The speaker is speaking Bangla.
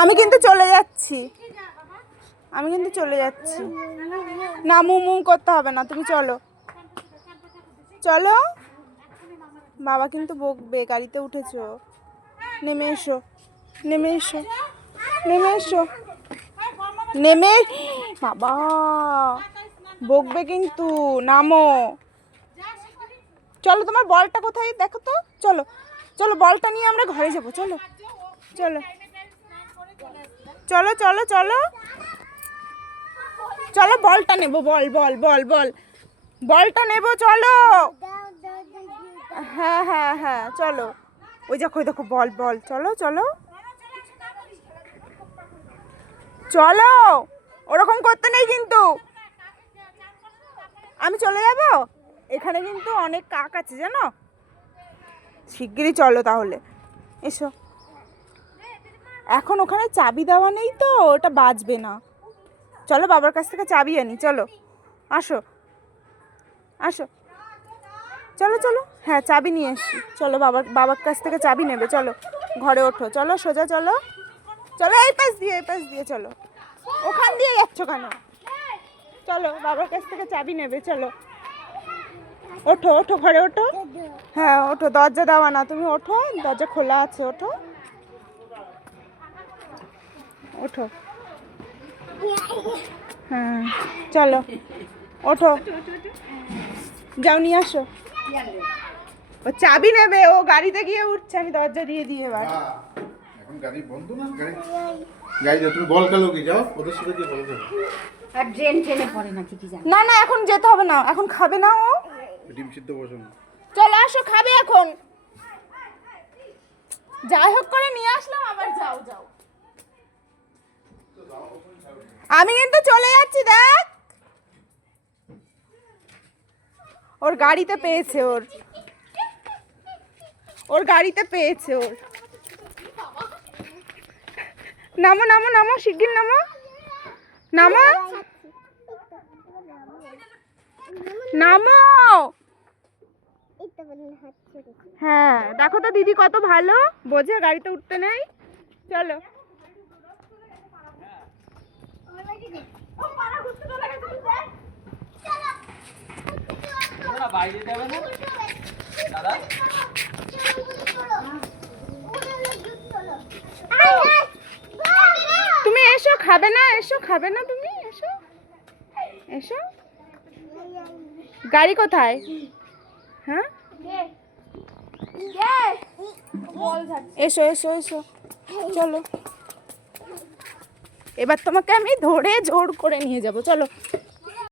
আমি কিন্তু চলে যাচ্ছি। আমি কিন্তু চলে যাচ্ছি। না, মু করতে হবে না, তুমি চলো। চলো। বাবা কিন্তু বকবে গাড়িতে উঠেছো। নেমে এসো। নেমে এসো। নেমে এসো। নেমে বাবা। বকবে কিন্তু। নামো। চলো, তোমার বলটা কোথায়? দেখো তো। চলো। চলো বলটা নিয়ে আমরা ঘরে যাব, চলো। চলো। চলো চলো চলো। চলো, বলটা নেব, বল বল বল বল। বলটা নেব, চলো। হ্যাঁ হ্যাঁ হ্যাঁ চলো। ওই দেখো দেখো, বল বল, চলো চলো। চলো। ওরকম করতে নেই কিন্তু। আমি চলে যাব? এখানে কিন্তু অনেক কাক আছে, জানো? শিগগিরই চলো তাহলে। এসো। এখন ওখানে চাবি দেওয়া নেই তো, ওটা বাজবে না। চলো বাবার কাছ থেকে চাবি আনি, চলো। আসো। আসো। চলো চলো। হ্যাঁ চাবি নিয়ে এসছি চলো বাবার বাবার কাছ থেকে চাবি নেবে, চলো। ঘরে ওঠো। চলো, সোজা চলো। চলো, এই পাশ দিয়ে, এই পাশ দিয়ে চলো। ওখান দিয়ে যাচ্ছ কেন? চলো, বাবার কাছ থেকে চাবি নেবে, চলো। ওঠো ওঠো ঘরে ওঠো। হ্যাঁ ওঠো দরজা দেওয়া না তুমি ওঠো দরজা খোলা আছে ওঠো। ওঠো। হ্যাঁ চলো ওঠো। যাও নিয়ে আসো। ও চাবি নেবে ও গাড়িতে গিয়ে উঠছে আমি দরজা দিয়ে দিয়ে এবার। এখন গাড়ি বন্ধ না গাড়ি গাড়ি তুমি বল খেলো কি যাও ওদের সাথে কি বল আর ট্রেন ট্রেনে পড়ে না ঠিকই জানি। না না এখন যেতে হবে না এখন খাবে না ও। ডিম সিদ্ধ না চলো আসো খাবে এখন যাই হোক করে নিয়ে আসলাম আবার যাও যাও আমি কিন্তু চলে যাচ্ছি দেখ ওর গাড়িতে পেয়েছে ওর ওর গাড়িতে পেয়েছে ওর নামো নামো নামো শিগগির নামো নামো নামো। হ্যাঁ দেখো তো দিদি কত ভালো। বোঝে গাড়িতে উঠতে নেই। চলো। বাইরে যাবে না। দাদা? তুমি এসো খাবে না এসো খাবে না তুমি এসো। এসো। গাড়ি কোথায়? হ্যাঁ? এসো এসো এসো। চলো। এবার তোমাকে আমি ধরে জোর করে নিয়ে যাব। চলো।